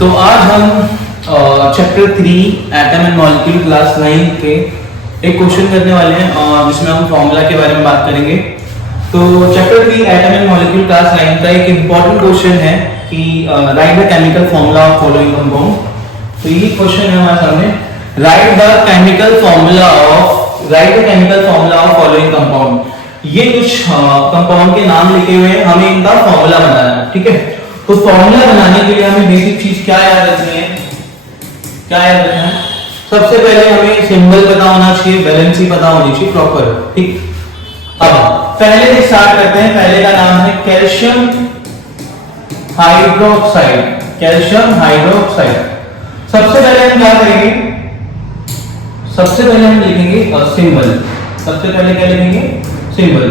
तो आज हम chapter 3 atom and molecule class 9 के एक क्वेश्चन करने वाले हैं और जिसमें हम फॉर्मूला के बारे में बात करेंगे। तो chapter 3 atom and molecule class 9 का एक इंपॉर्टेंट क्वेश्चन है कि right the chemical formula of following compound. तो ये क्वेश्चन है हमारे सामने, right the chemical formula of following compound. ये कुछ कंपाउंड के नाम लिखे हुए हैं, हमें इनका फॉर्मूला बनाना है, ठीक है। तो फॉर्मूला बनाने के लिए हमें बेसिक चीज क्या याद रखनी है, सबसे पहले हमें सिंबल पता होना चाहिए, वैलेंसी पता होनी चाहिए प्रॉपर, ठीक। अब पहले से स्टार्ट करते हैं। पहले का नाम है कैल्शियम हाइड्रोक्साइड। सबसे पहले हम क्या करेंगे, सबसे पहले हम लिखेंगे सिंबल। सबसे पहले क्या लिखेंगे, सिंबल।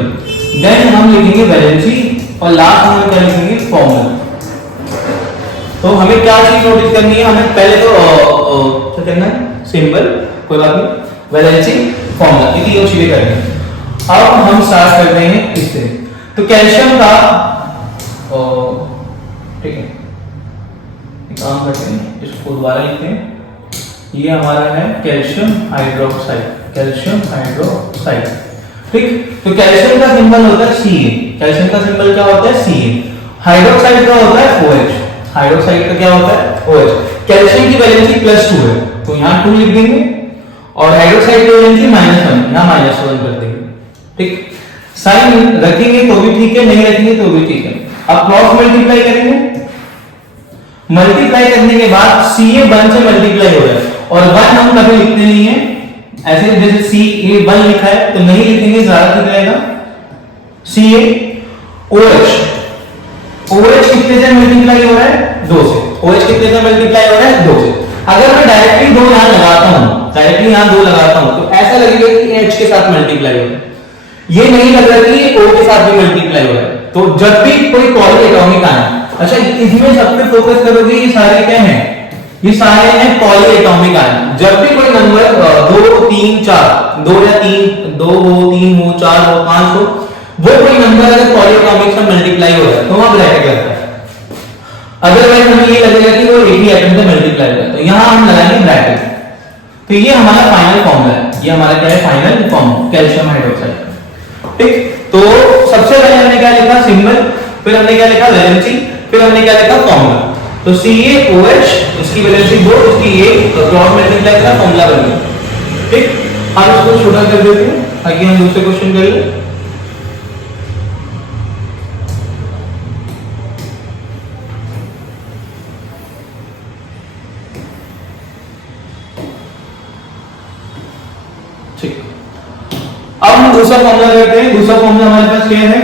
देन हम लिखेंगे वैलेंसी और लास्ट में हम क्या लिखेंगे, फॉर्मूला। तो हमें क्या चीज नोटिस करनी है, हमें पहले तो क्या करना है, सिंबल, कोई बात नहीं, वैलेंसी, फॉर्मूला, ये तीनों चीजें करनी है। अब हम स्टार्ट करते हैं इससे। तो कैल्शियम का ठीक है, एक काम करते हैं, इसको दोबारा लिखते हैं। ये हमारा है कैल्शियम हाइड्रोक्साइड, ठीक। तो कैल्शियम का सिंबल होता है Ca। कैल्शियम का सिंबल क्या होता है, Ca। हाइड्रोक्साइड का होता है OH। हाइड्रोक्साइड का क्या होता है, OH। कैल्शियम की वैलेंसी +2 है, तो यहाँ 2 लिख देंगे, और हाइड्रोक्साइड की वैलेंसी -1, यहाँ -1 कर देंगे, ठीक। साइन रखेंगे तो भी ठीक है, नहीं रखेंगे तो भी ठीक है। अब क्रॉस मल्टीप्लाई करेंगे, मल्टीप्लाई करने के बाद Ca 1 से मल्टीप्लाई हो रहा है, और 1 हम कभी लिखते नहीं है ऐसे, जैसे Ca1 लिखा है तो नहीं लिखेंगे, ज्यादा ठीक रहेगा। CaOH, OH कितने से मल्टीप्लाई हो रहा है, 2 से। OH कितने से मल्टीप्लाई हो रहा है, 2 से। अगर मैं डायरेक्टली 2 यहां लगाता हूं, तो ऐसा लगेगा कि H के साथ मल्टीप्लाई हो रहा है, ये नहीं लग रहा कि O के साथ भी मल्टीप्लाई हो रहा है। तो जब भी कोई पॉलीएटॉमिक आए, अच्छा इसमें सब पे फोकस करोगे, ये सारे क्या हैं, ये सारे हैं पॉलीएटॉमिक आयन। जब भी कोई नंबर 2, 3, 4, 2 या 3, 2 हो, 3 हो, 4 हो, 5 हो, वो कोई नंबर अगर पॉलीएटॉमिक से मल्टीप्लाई हो रहा है तो वहां ब्रैकेट लगता है। अदरवाइज हमें ये लगेगा कि वो एक ही एटम से मल्टीप्लाई हो रहा है, तो यहां हम लगाएंगे ब्रैकेट। तो ये हमारा फाइनल फॉर्मूला है, ये हमारा क्या है, फाइनल फॉर्मूला कैल्शियम हाइड्रोक्साइड, ठीक। तो सबसे पहले हमने क्या लिखा, सिंबल, फिर हमने क्या लिखा, वैलेंसी, फिर हमने क्या लिखा, फॉर्मूला। तो CaOH, इसकी वैलेंसी 2, इसकी 1, तो क्रॉस मल्टीप्लाई का फॉर्मूला बन गया, ठीक। हम इसको छोटा कर देते हैं ताकि हम दूसरे क्वेश्चन कर ले। ठीक, अब हम दूसरा फॉर्मूला करते हैं। दूसरा फॉर्मूला हमारे पास क्या है,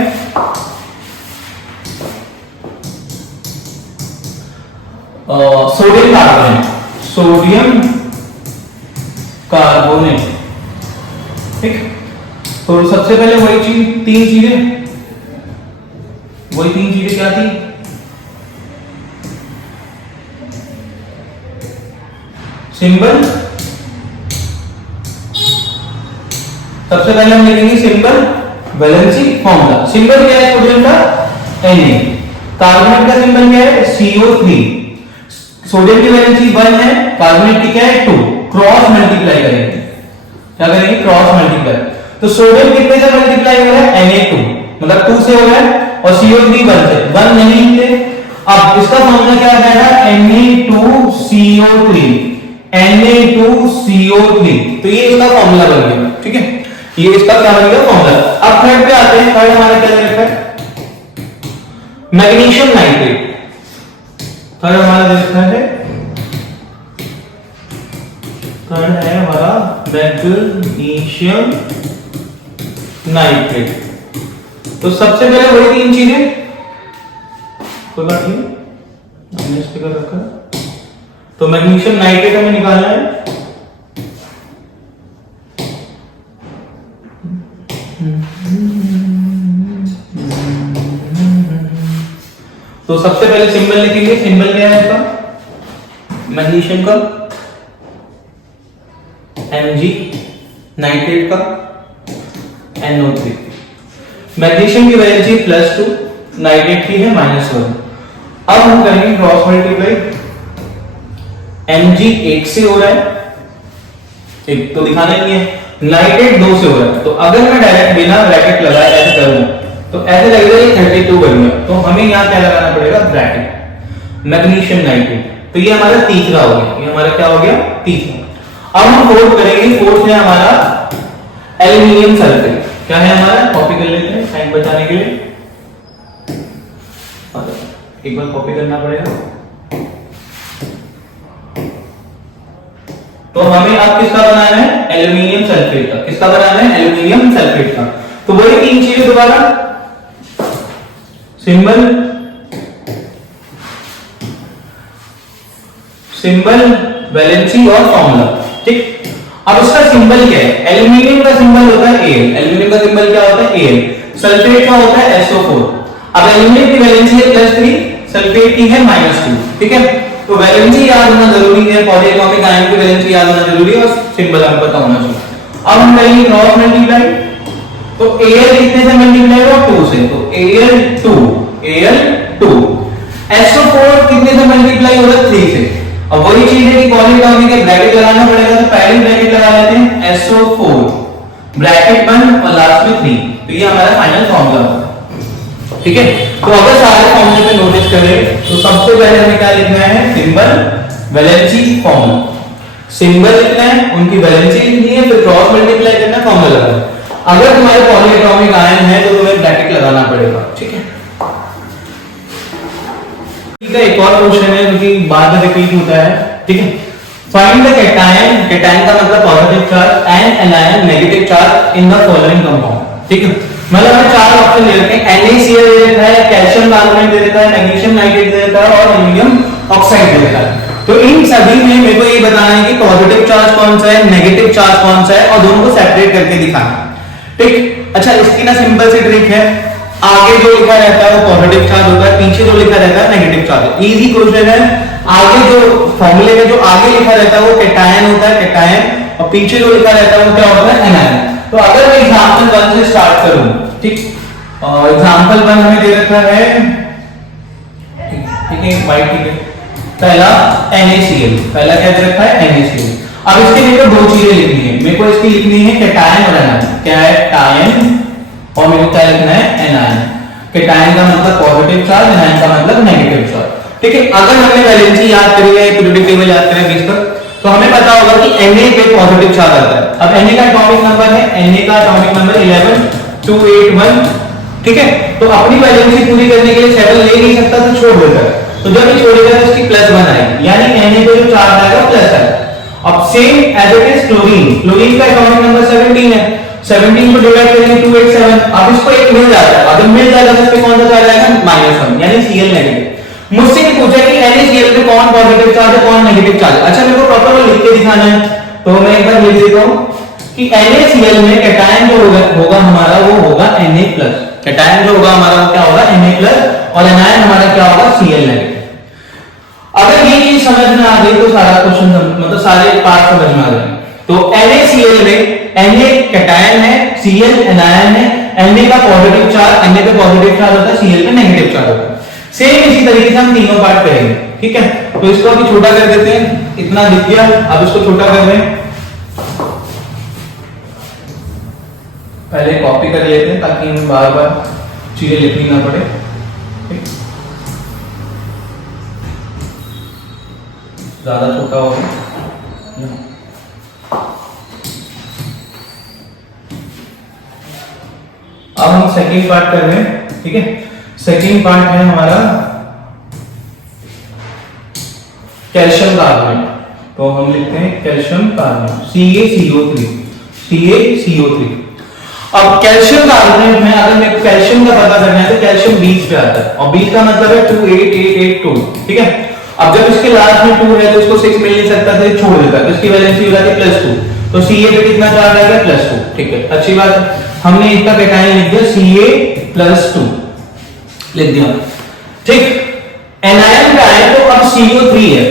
सोडियम कार्बोनेट, ठीक। तो सबसे पहले वही चीज, तीन चीजें क्या थी, सिंबल। सबसे पहले हम लिखेंगे सिंबल, वैलेंसी, फॉर्मूला। सिंबल क्या है सोडियम का, Na। कार्बोनेट का सिंबल क्या है, CO3। सोडियम की वैलेंसी 1 है, कार्बोनेट की क्या है, 2। क्रॉस मल्टीप्लाई करेंगे, क्या करेंगे, क्रॉस मल्टीप्लाई। तो सोडियम कितने से मल्टीप्लाई हो रहा है, Na2, मतलब 2 से हो रहा है, और CO3 1 से, 1 नहीं लिखते। अब इसका फॉर्मूला क्या आ जाएगा, Na2CO3, Na2CO3। तो ये इसका फॉर्मूला बन गया, ठीक है, ये इसका क्या बन गया, फॉर्मूला। अब थर्ड पे आते हैं। थर्ड हमारा क्या लिखा है, मैग्नीशियम नाइट्रेट। थर्ड हमारा लिखा है, थर्ड है हमारा मैग्नीशियम नाइट्रेट। तो सबसे पहले वही तीन चीजें, कोई बात नहीं, हमने स्टिकर रखा। तो मैग्नीशियम नाइट्रेट हमें निकालना है। तो सबसे पहले सिंबल लिखेंगे। सिंबल क्या है इसका, मैग्नीशियम का Mg, नाइट्रेट का NO3। मैग्नीशियम की वैलेंसी +2, नाइट्रेट की है -1। अब हम करेंगे क्रॉस मल्टीप्लाई। Mg 1 से हो रहा है, एक तो दिखाना ही है, नाइट्रेट 2 से हो रहा है। तो अगर मैं डायरेक्ट बिना ब्रैकेट लगाए ऐसे करूं तो ऐसे लगेगा ये 32 बन गया, तो हमें यहाँ क्या लगाना पड़ेगा, ब्रैकेट, मैग्नीशियम नाइट्रेट। तो ये हमारा तीसरा हो गया, ये हमारा क्या हो गया, तीसरा। अब हम फोर्थ करेंगे, फोर्थ है हमारा एल्यूमिनियम सल्फेट। क्या है हमारा, कॉपी कर लेते हैं टाइम बचाने के लिए, एक बार कॉपी करना पड़ेगा। तो हमें अब किसका बनाना है, एल्यूमिनियम सल्फेट का। किसका बनाना है, एल्यूमिनियम सल्फेट का। तो वही तीन चीजें दोबारा, सिंबल, सिंबल, वैलेंसी और फॉर्मूला। ठीक, अब इसका सिंबल क्या है, एल्यूमिनियम का सिंबल होता है Al, एल्यूमिनियम का सिंबल क्या होता है Al, सल्फेट का होता है SO4। अब एल्यूमिनियम की वैलेंसी है +3, सल्फेट की है -2। ठीक है, तो वैलेंसी याद होना जरूरी है, पॉलीएटॉमिक आयन की वैलेंसी याद होना जरूरी है और सिंबल हमें पता होना चाहिए। अब हम करेंगे क्रॉस मल्टीप्लाई, तो Al कितने से मल्टीप्लाई होगा, 2 से, तो Al2, SO4 कितने से मल्टीप्लाई होगा, 3 से। अब वही चीज है कि पॉलीएटॉमिक के ब्रैकेट लगाना पड़ेगा, तो पहले ब्रैकेट लगा लेते हैं SO4 ब्रैकेट 1 और लास्ट में 3, तो ये हमारा फाइनल फॉर्मूला होगा। ठीक है, तो अगर सारे फॉर्मूले पे नोटिस करें तो सबसे पहले हमें क्या लिखना है, सिंबल, वैलेंसी, फॉर्मूला। सिंबल लिखना है, उनकी वैलेंसी लिखनी है, फिर क्रॉस मल्टीप्लाई करना, फॉर्मूला लगाना। अगर तुम्हारे पॉलीएटॉमिक आयन है तो तुम्हें ब्रैकेट लगाना पड़ेगा। ठीक है, एक और क्वेश्चन है जो कि बार बार रिपीट होता है। ठीक है, फाइंड द कैटायन, कैटायन का मतलब positive charge, and anion negative charge in the following compound. ठीक है, मतलब हमें चार ऑप्शन दे रखे हैं, NaCl दे रखा है, कैल्शियम कार्बोनेट दे रखा है, मैग्नीशियम नाइट्रेट दे रखा है और एल्यूमिनियम ऑक्साइड दे रखा है। तो इन सभी में मेरे को ये बताना है कि पॉजिटिव चार्ज कौन सा है, नेगेटिव चार्ज कौन सा है, और दोनों को सेपरेट करके दिखाना। ठीक, अच्छा इसकी ना सिंपल सी ट्रिक है, आगे जो लिखा रहता है वो पॉजिटिव चार्ज होता है, पीछे जो लिखा रहता है नेगेटिव चार्ज। इजी क्वेश्चन है, आगे जो फॉर्मूले में जो आगे लिखा रहता है वो कैटायन होता है, कैटायन, और पीछे जो लिखा रहता है वो क्या होता है, एनायन। तो अगर मैं एग्जांपल 1 से स्टार्ट करूं, ठीक, और एग्जांपल 1 हमें दे रखा है, ठीक है, वाइट, ठीक है, पहला NaCl, पहला क्या दे रखा है, NaCl। अब इसके लिए तो दो चीजें लिखनी है, मेरे को इसकी लिखनी है कैटायन और एनायन। क्या है, टायन, और मेरे को क्या लिखना है, एनायन। कैटायन का मतलब पॉजिटिव चार्ज, एनायन का मतलब नेगेटिव चार्ज। ठीक है, अगर हमने वैलेंसी याद करी है, पीरियोडिक टेबल याद करें 20 तक, तो हमें पता होगा कि Na पे पॉजिटिव चार्ज आता है। अब Na का एटॉमिक नंबर है, Na का एटॉमिक नंबर 11281। ठीक है, तो अपनी वैलेंसी पूरी करने के लिए 7 ले नहीं सकता तो छोड़ देता है, तो जब ये छोड़ेगा तो इसकी +1 आएगी, यानी Na पे जो चार्ज आएगा प्लस आएगा। अब same as it is chlorine, chlorine का एटॉमिक नंबर 17 है, 17 को डिवाइड करेंगे 287। अब इसको एक मिल जाता है, अगर मिल जाएगा तो इसमें कौन सा चार्ज आएगा, -1, यानी Cl नेगेटिव। मुझसे ये पूछा कि NaCl पे कौन पॉजिटिव चार्ज है, कौन नेगेटिव चार्ज है। अच्छा मेरे को प्रॉपर लिख के दिखाना है, तो मैं एक बार लिख देता हूं कि NaCl में कैटायन जो होगा हमारा वो होगा Na+, कैटायन जो होगा हमारा वो क्या होगा, Na+, और एनायन हमारा क्या होगा, Cl नेगेटिव। अगर ये चीज समझ में आ गई तो सारा क्वेश्चन मतलब सारे पार्ट समझ में आ गए। तो NaCl में Na कैटायन है, Cl एनायन है, Na का पॉजिटिव चार्ज, Na पे पॉजिटिव चार्ज होता है, Cl पे नेगेटिव चार्ज होता है। सेम इसी तरीके से हम तीनों पार्ट करेंगे। ठीक है, तो इसको अभी छोटा कर देते हैं, इतना दिख गया, अब इसको छोटा कर दें, पहले कॉपी कर लेते हैं ताकि हमें बार बार चीजें लिखनी ना पड़े। ज्यादा छोटा हो गया। अब हम सेकंड पार्ट कर रहे हैं। ठीक है, सेकंड पार्ट है हमारा कैल्शियम कार्बोनेट, तो हम लिखते हैं कैल्शियम कार्बोनेट, CaCO3। अब कैल्शियम कार्बोनेट में अगर मेरे को कैल्शियम का पता करना है तो कैल्शियम 20 पे आता है, और 20 का मतलब है 28882। ठीक है, अब जब इसके लास्ट में 2 है तो इसको 6 मिल नहीं सकता था, छोड़ देता है, तो इसकी वैलेंसी हो जाती है +2, तो Ca पे कितना चार्ज आएगा, +2। ठीक है, अच्छी बात है, हमने इसका कैटायन लिख दिया Ca+2 लिख दिया। ठीक, एनायन का है तो अब CO3 है,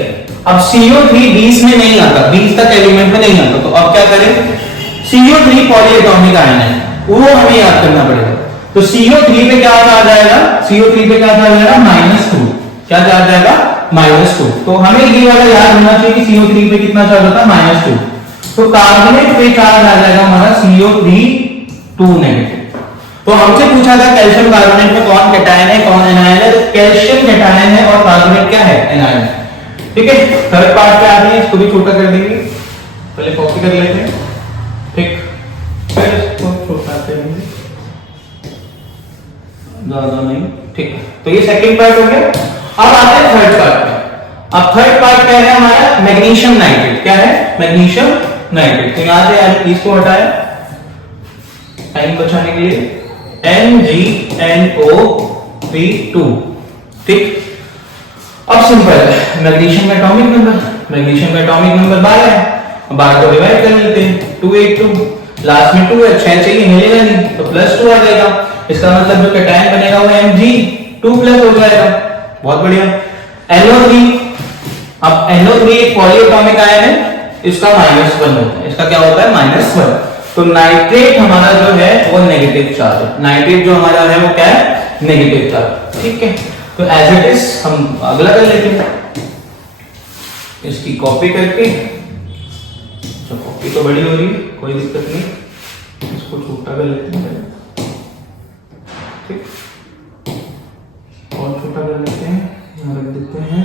अब CO3 20 में नहीं आता, 20 तक एलिमेंट में नहीं आता, तो अब क्या करें, CO3 पॉलीएटॉमिक आयन है, वो हमें याद करना पड़ेगा। तो CO3 पे क्या चार्ज आएगा, CO3 पे क्या चार्ज आएगा, -2, क्या चार्ज आएगा, -2। तो हमें ये वाला याद होना चाहिए कि CO3 पे कितना चार्ज होता है, -2। तो कार्बोनेट पे चार्ज आ जाएगा हमारा CO3 2 नेगेटिव। तो हमसे पूछा था कैल्शियम कार्बोनेट में कौन कैटायन है कौन एनायन है, तो कैल्शियम कैटायन है और कार्बोनेट क्या है, एनायन। ठीक है, थर्ड पार्ट पे आते हैं, इसको भी छोटा कर देंगे, पहले कॉपी कर लेते हैं। ठीक, फिर इसको छोटा करेंगे, ज्यादा नहीं। ठीक, तो ये सेकंड पार्ट हो गया। अब आते हैं थर्ड पार्ट पे। अब थर्ड पार्ट क्या है हमारा, मैग्नीशियम नाइट्रेट। क्या है, मैग्नीशियम नाइट्रेट। तो यहां से यार इसको हटाया टाइम बचाने के लिए, MgNO3(2). ठीक, अब सिंपल है, मैग्नीशियम का एटॉमिक नंबर, मैग्नीशियम का एटॉमिक नंबर 12 है, 12 को डिवाइड कर लेते हैं, 282, लास्ट में 2 है, 6 चाहिए, मिलेगा नहीं तो +2 आ जाएगा। इसका मतलब जो कैटायन बनेगा वो Mg2+ हो जाएगा। बहुत बढ़िया। NO3, अब NO3 एक पॉलीएटॉमिक आयन है, इसका -1 होता है, इसका क्या होता है, -1। तो नाइट्रेट हमारा जो है वो नेगेटिव चार्ज है, नाइट्रेट जो हमारा है वो क्या है, नेगेटिव चार्ज। ठीक है, तो एज इट इज हम अगला कर लेते हैं, इसकी कॉपी करके, तो कॉपी तो बड़ी हो रही है, कोई दिक्कत नहीं, इसको छोटा कर लेते हैं। ठीक, और छोटा कर लेते हैं, यहाँ रख देते हैं।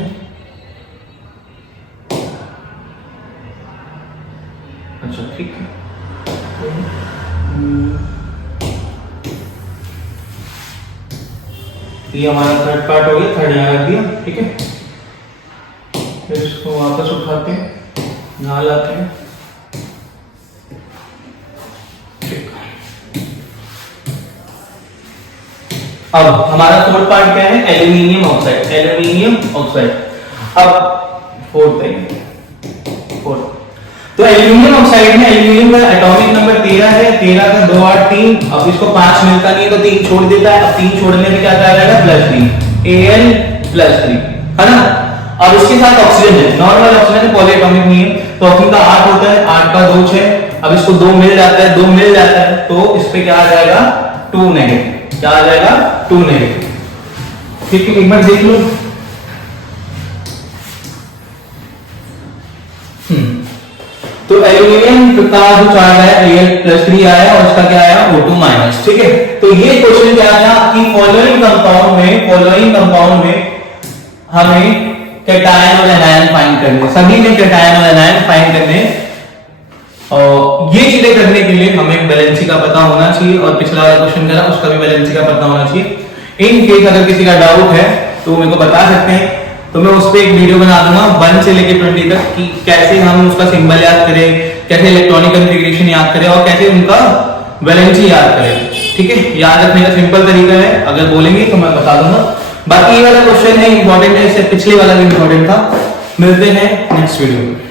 अच्छा ठीक है, ये हमारा थर्ड पार्ट हो गया, थर्ड यहाँ रख दिया। ठीक है, फिर इसको वापस उठाते हैं, यहाँ लाते हैं। अब हमारा फोर्थ पार्ट क्या है, एल्यूमिनियम ऑक्साइड, एल्यूमिनियम ऑक्साइड। अब फोर्थ है, फोर्थ, तो एल्यूमिनियम ऑक्साइड में एल्यूमिनियम का एटॉमिक नंबर 13 है, 13 का 2 8 3। अब इसको 5 मिलता नहीं है तो 3 छोड़ देता है, अब 3 छोड़ने में क्या आ जाएगा, +3, Al+3, है ना। अब इसके साथ ऑक्सीजन है, नॉर्मल ऑक्सीजन है, पॉलीएटॉमिक नहीं है, तो ऑक्सीजन का 8 होता है, 8 का 2 6। अब इसको 2 मिल जाता है, 2 मिल जाता है, तो इस पे क्या आ जाएगा, 2 नेगेटिव। क्या आ जाएगा, 2 नेगेटिव। ठीक है, एक बार देख लो। तो एल्यूमिनियम का जो चार्ज है Al+3 आया और इसका क्या आया, O2-। ठीक है, तो ये क्वेश्चन क्या आया कि फॉलोइंग कंपाउंड में हमें कैटायन और एनायन फाइंड करने, सभी में कैटायन और एनायन फाइंड करने। और ये चीजें करने के लिए हमें वैलेंसी का पता होना चाहिए, और पिछला वाला क्वेश्चन करा उसका भी वैलेंसी का पता होना चाहिए। इन केस अगर किसी का डाउट है तो मेरे को बता सकते हैं, तो मैं उस पर एक वीडियो बना दूंगा 1 से लेकर 20 तक कि कैसे हम उसका सिंबल याद करें, कैसे इलेक्ट्रॉनिक कॉन्फ़िगरेशन याद करें और कैसे उनका वैलेंसी याद करें। ठीक है, याद रखने का सिंपल तरीका है, अगर बोलेंगे तो मैं बता दूंगा। बाकी ये वाला क्वेश्चन है, इंपॉर्टेंट है, इससे पिछले वाला भी इंपॉर्टेंट था। मिलते हैं नेक्स्ट वीडियो में।